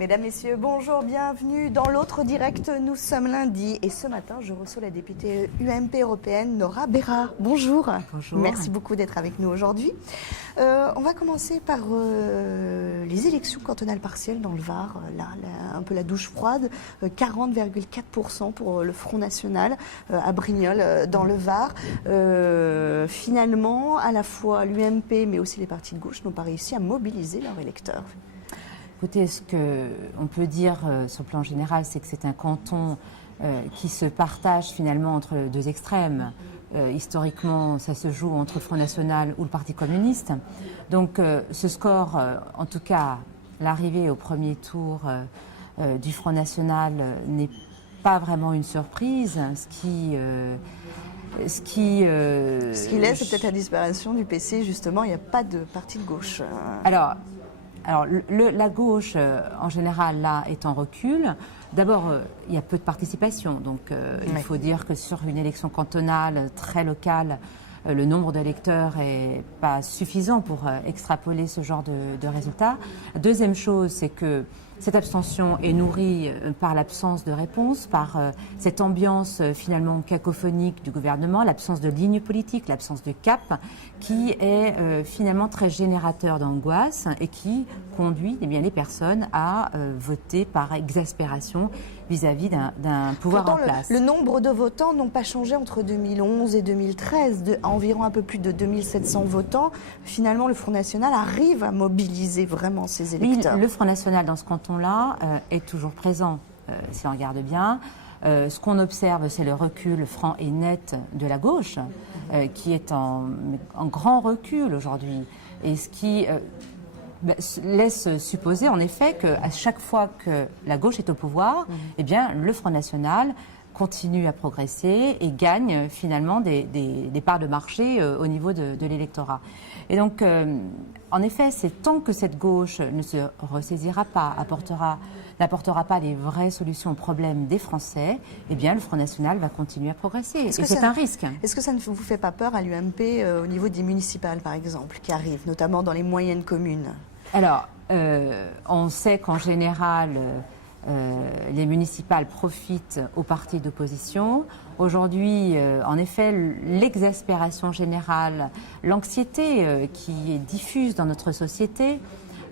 Mesdames, Messieurs, bonjour, bienvenue dans l'autre direct. Nous sommes lundi et ce matin, je reçois la députée UMP européenne, Nora Bérard. Bonjour. Bonjour. Merci beaucoup d'être avec nous aujourd'hui. On va commencer par les élections cantonales partielles dans le Var. Là, un peu la douche froide. 40,4% pour le Front National à Brignoles, dans le Var. Finalement, à la fois l'UMP, mais aussi les partis de gauche n'ont pas réussi à mobiliser leurs électeurs. Écoutez, ce qu'on peut dire sur le plan général, c'est que c'est un canton qui se partage finalement entre deux extrêmes. Historiquement, ça se joue entre le Front National ou le Parti communiste. Donc ce score, en tout cas l'arrivée au premier tour du Front National n'est pas vraiment une surprise. Ce qui laisse, c'est peut-être la disparition du PC, justement, il n'y a pas de parti de gauche. Alors la gauche, en général, là, est en recul. D'abord, il y a peu de participation. Donc, il faut dire que sur une élection cantonale très locale, le nombre d'électeurs n'est pas suffisant pour extrapoler ce genre de résultats. Deuxième chose, c'est que cette abstention est nourrie par l'absence de réponse, par cette ambiance finalement cacophonique du gouvernement, l'absence de ligne politique, l'absence de cap, qui est finalement très générateur d'angoisse et qui conduit les personnes à voter par exaspération vis-à-vis d'un pouvoir Pourtant, en place. Le nombre de votants n'ont pas changé entre 2011 et 2013, environ un peu plus de 2700 votants. Finalement, le Front National arrive à mobiliser vraiment ses électeurs. Oui, le Front National dans ce canton-là est toujours présent, si on regarde bien. Ce qu'on observe, c'est le recul franc et net de la gauche, qui est en grand recul aujourd'hui. Et ce qui laisse supposer en effet qu'à chaque fois que la gauche est au pouvoir, eh bien, le Front National continue à progresser et gagne finalement des parts de marché au niveau de l'électorat. Et donc, en effet, c'est tant que cette gauche ne se ressaisira pas, n'apportera pas les vraies solutions aux problèmes des Français, eh bien, le Front National va continuer à progresser. Et c'est un risque. Est-ce que ça ne vous fait pas peur à l'UMP au niveau des municipales, par exemple, qui arrivent, notamment dans les moyennes communes? Alors, on sait qu'en général, les municipales profitent aux partis d'opposition. Aujourd'hui, en effet, l'exaspération générale, l'anxiété qui est diffuse dans notre société,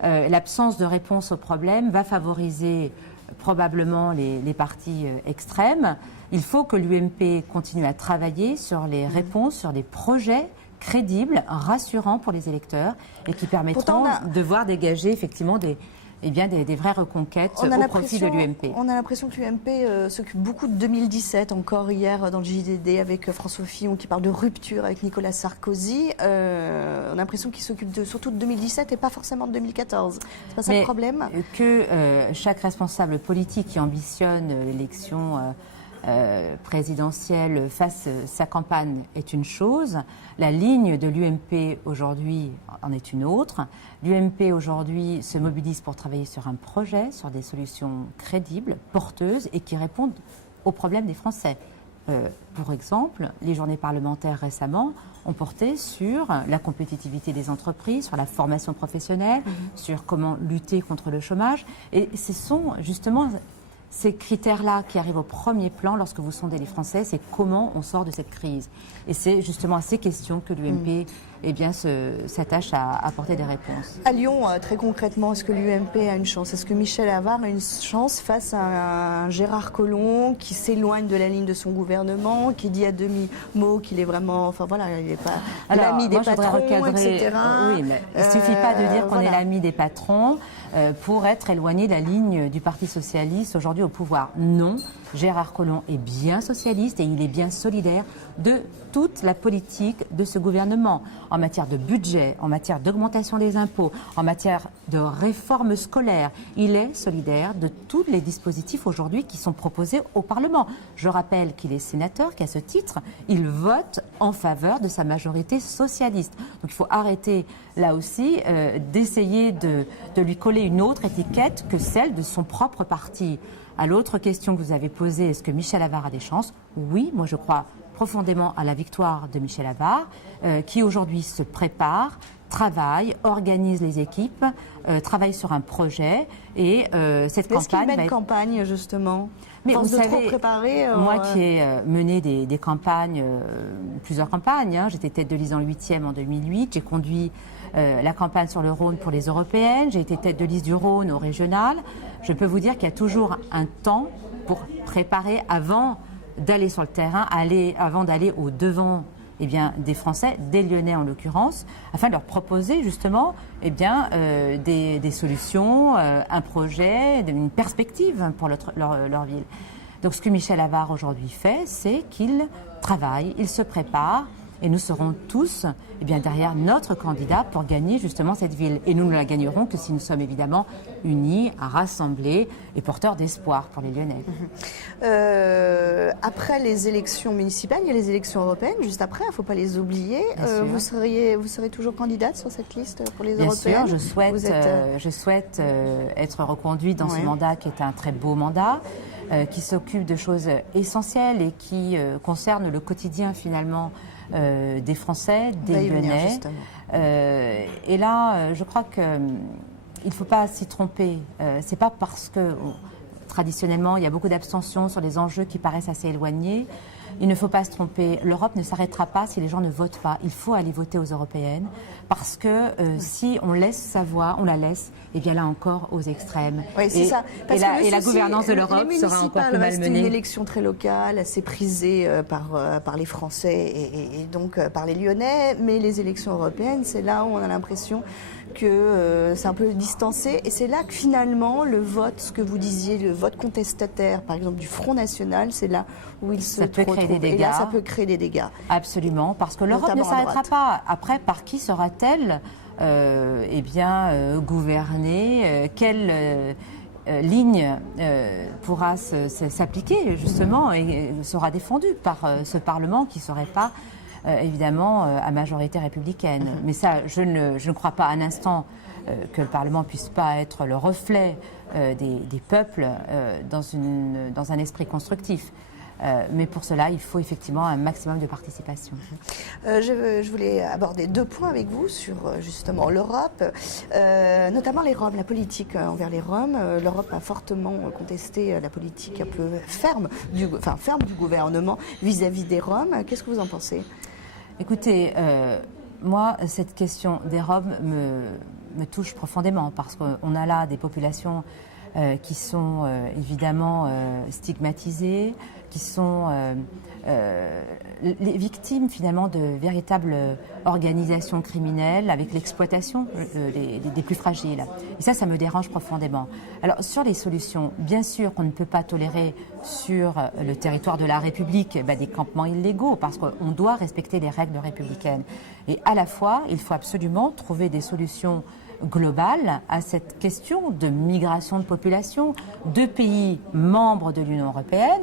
l'absence de réponse aux problèmes va favoriser probablement les partis extrêmes. Il faut que l'UMP continue à travailler sur les réponses, sur des projets crédibles, rassurants pour les électeurs et qui permettront de voir dégager effectivement des vraies reconquêtes au profit de l'UMP. On a l'impression que l'UMP s'occupe beaucoup de 2017, encore hier dans le JDD avec François Fillon qui parle de rupture avec Nicolas Sarkozy. On a l'impression qu'il s'occupe surtout de 2017 et pas forcément de 2014. C'est pas ça le problème? Que chaque responsable politique qui ambitionne l'élection présidentielle fasse sa campagne est une chose. La ligne de l'UMP aujourd'hui en est une autre. L'UMP aujourd'hui se mobilise pour travailler sur un projet, sur des solutions crédibles, porteuses et qui répondent aux problèmes des Français. Pour exemple, les journées parlementaires récemment ont porté sur la compétitivité des entreprises, sur la formation professionnelle, sur comment lutter contre le chômage. Et ce sont justement ces critères-là qui arrivent au premier plan lorsque vous sondez les Français, c'est comment on sort de cette crise. Et c'est justement à ces questions que l'UMP s'attache à apporter des réponses. À Lyon, très concrètement, est-ce que l'UMP a une chance? Est-ce que Michel Avart a une chance face à un Gérard Collomb qui s'éloigne de la ligne de son gouvernement, qui dit à demi-mot qu'il est vraiment, enfin voilà, il n'est pas l'ami des patrons, etc. Oui, mais il ne suffit pas de dire qu'on est l'ami des patrons pour être éloigné de la ligne du Parti socialiste aujourd'hui au pouvoir. Non, Gérard Collomb est bien socialiste et il est bien solidaire de toute la politique de ce gouvernement en matière de budget, en matière d'augmentation des impôts, en matière de réforme scolaire. Il est solidaire de tous les dispositifs aujourd'hui qui sont proposés au Parlement. Je rappelle qu'il est sénateur, qu'à ce titre, il vote en faveur de sa majorité socialiste. Donc il faut arrêter là aussi d'essayer de lui coller une autre étiquette que celle de son propre parti. À l'autre question que vous avez posée, est-ce que Michel Avart a des chances? Oui, moi je crois profondément à la victoire de Michel Avart, qui aujourd'hui se prépare, travaille, organise les équipes, travaille sur un projet et cette campagne... Est-ce qu'il mène campagne, justement? Mais vous savez, trop préparer, moi qui ai mené des campagnes, plusieurs campagnes, hein, j'étais tête de liste dans le 8e en 2008, j'ai conduit la campagne sur le Rhône pour les européennes, j'ai été tête de liste du Rhône au régional. Je peux vous dire qu'il y a toujours un temps pour préparer avant d'aller sur le terrain, avant d'aller au devant des Français, des Lyonnais en l'occurrence, afin de leur proposer justement des solutions, un projet, une perspective pour leur ville. Donc ce que Michel Avart aujourd'hui fait, c'est qu'il travaille, il se prépare, et nous serons tous derrière notre candidat pour gagner justement cette ville. Et nous ne la gagnerons que si nous sommes évidemment unis, rassemblés et porteurs d'espoir pour les Lyonnais. Après les élections municipales, il y a les élections européennes, juste après, il ne faut pas les oublier. Vous serez toujours candidate sur cette liste pour les européennes? Bien sûr, je souhaite être reconduite dans ce mandat qui est un très beau mandat, qui s'occupe de choses essentielles et qui concerne le quotidien finalement des Français, des Lyonnais. Et là, je crois qu'il ne faut pas s'y tromper. C'est pas parce que traditionnellement il y a beaucoup d'abstention sur des enjeux qui paraissent assez éloignés. Il ne faut pas se tromper. L'Europe ne s'arrêtera pas si les gens ne votent pas. Il faut aller voter aux européennes parce que si on laisse sa voix, on la laisse, là encore aux extrêmes. Oui, c'est ça. Parce et la gouvernance de l'Europe sera encore plus malmenée. C'est une élection très locale, assez prisée par les Français et donc par les Lyonnais. Mais les élections européennes, c'est là où on a l'impression que c'est un peu distancé. Et c'est là que finalement, le vote, ce que vous disiez, le vote contestataire, par exemple, du Front National, c'est là où il se retrouve. Et là, ça peut créer des dégâts. Absolument, parce que l'Europe ne s'arrêtera pas. Après, par qui sera-t-elle gouvernée? Quelle ligne pourra s'appliquer, justement, et sera défendue par ce Parlement qui ne serait pas évidemment à majorité républicaine. Mais ça, je ne crois pas un instant que le Parlement ne puisse pas être le reflet des peuples dans un esprit constructif. Mais pour cela, il faut effectivement un maximum de participation. Je voulais aborder 2 points avec vous sur justement l'Europe, notamment les Roms, la politique envers les Roms. L'Europe a fortement contesté la politique un peu ferme du gouvernement vis-à-vis des Roms. Qu'est-ce que vous en pensez? Écoutez, moi, cette question des Roms me touche profondément parce qu'on a là des populations qui sont évidemment stigmatisées, qui sont les victimes finalement de véritables organisations criminelles avec l'exploitation des plus fragiles. Et ça me dérange profondément. Alors sur les solutions, bien sûr qu'on ne peut pas tolérer sur le territoire de la République des campements illégaux parce qu'on doit respecter les règles républicaines. Et à la fois, il faut absolument trouver des solutions globale à cette question de migration de population de pays membres de l'Union européenne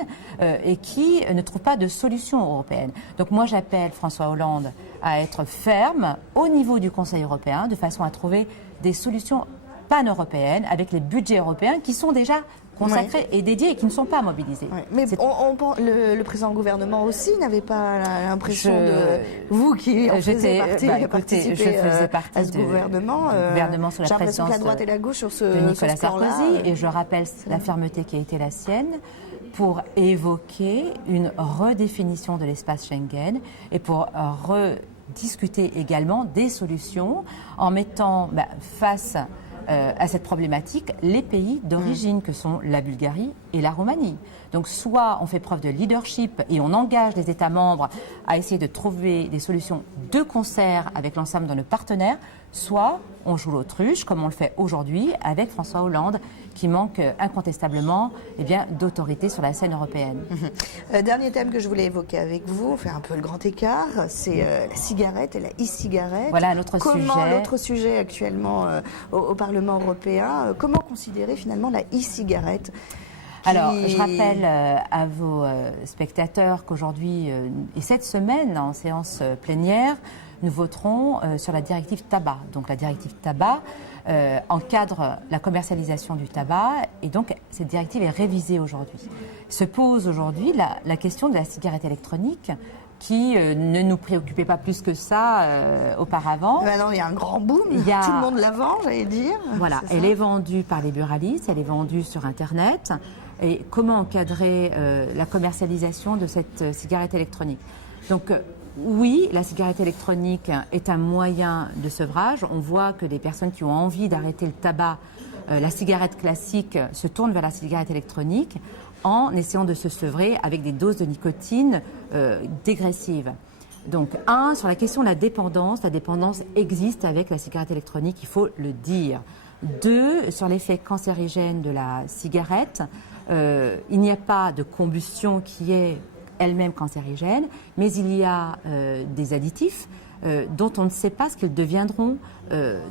et qui ne trouvent pas de solution européenne. Donc moi j'appelle François Hollande à être ferme au niveau du Conseil européen de façon à trouver des solutions pan-européennes avec les budgets européens qui sont déjà consacrés et dédiés et qui ne sont pas mobilisés. Oui. Mais le président du gouvernement aussi n'avait pas l'impression de... Vous qui en faisiez partie, je faisais partie à ce gouvernement sous la présidence la droite et la gauche de Nicolas Sarkozy. Et je rappelle la fermeté qui a été la sienne pour évoquer une redéfinition de l'espace Schengen et pour rediscuter également des solutions en mettant face à cette problématique les pays d'origine que sont la Bulgarie et la Roumanie. Donc soit on fait preuve de leadership et on engage les États membres à essayer de trouver des solutions de concert avec l'ensemble de nos partenaires, soit on joue l'autruche comme on le fait aujourd'hui avec François Hollande qui manque incontestablement d'autorité sur la scène européenne. Dernier thème que je voulais évoquer avec vous, faire un peu le grand écart, c'est la cigarette et la e-cigarette. Voilà un autre sujet. Comment l'autre sujet actuellement au Parlement européen, comment considérer finalement la e-cigarette? Alors, je rappelle à vos spectateurs qu'aujourd'hui et cette semaine, en séance plénière, nous voterons sur la directive tabac. Donc la directive tabac encadre la commercialisation du tabac et donc cette directive est révisée aujourd'hui. Se pose aujourd'hui la question de la cigarette électronique qui ne nous préoccupait pas plus que ça auparavant. Maintenant, il y a un grand boom. Tout le monde la vend, j'allais dire. Voilà, elle est vendue par les buralistes, elle est vendue sur Internet. Et comment encadrer la commercialisation de cette cigarette électronique? Donc, oui, la cigarette électronique est un moyen de sevrage. On voit que les personnes qui ont envie d'arrêter le tabac, la cigarette classique, se tournent vers la cigarette électronique en essayant de se sevrer avec des doses de nicotine dégressives. Donc, sur la question de la dépendance existe avec la cigarette électronique, il faut le dire. 2, sur l'effet cancérigène de la cigarette, il n'y a pas de combustion qui est elle-même cancérigène, mais il y a des additifs dont on ne sait pas ce qu'ils deviendront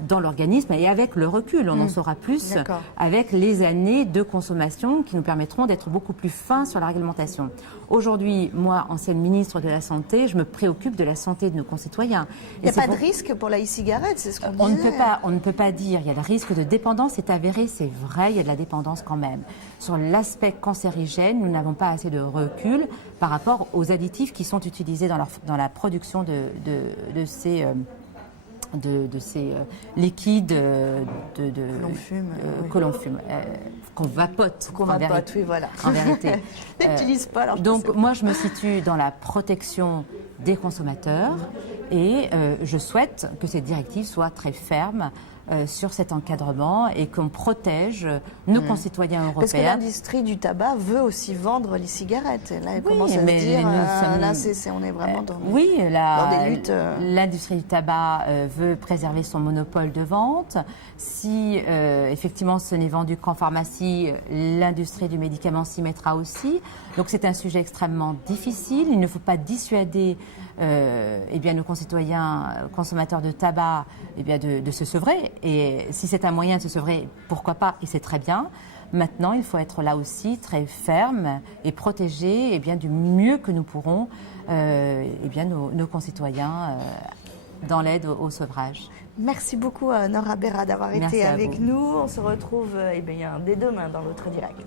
dans l'organisme, et avec le recul, on en saura plus avec les années de consommation qui nous permettront d'être beaucoup plus fins sur la réglementation. Aujourd'hui, moi, ancienne ministre de la Santé, je me préoccupe de la santé de nos concitoyens. Il n'y a pas de risque pour la e-cigarette, c'est ce qu'on disait. On ne peut pas dire, il y a le risque de dépendance, c'est avéré, c'est vrai, il y a de la dépendance quand même. Sur l'aspect cancérigène, nous n'avons pas assez de recul par rapport aux additifs qui sont utilisés dans la production de ces liquides que l'on fume, qu'on vapote. Oui, voilà. En vérité. N'utilise pas. Alors donc, moi, je me situe dans la protection des consommateurs et je souhaite que cette directive soit très ferme sur cet encadrement et qu'on protège nos concitoyens européens. Parce que l'industrie du tabac veut aussi vendre les cigarettes. Là, elle commence à se dire, là, on est vraiment dans des luttes. L'industrie du tabac veut préserver son monopole de vente. Si effectivement ce n'est vendu qu'en pharmacie, l'industrie du médicament s'y mettra aussi. Donc c'est un sujet extrêmement difficile. Il ne faut pas dissuader nos concitoyens consommateurs de tabac de se sevrer. Et si c'est un moyen de se sevrer, pourquoi pas, et c'est très bien. Maintenant, il faut être là aussi très ferme et protéger du mieux que nous pourrons nos concitoyens dans l'aide au sevrage. Merci beaucoup Nora Berra d'avoir été avec nous. On se retrouve dès demain dans l'autre direct.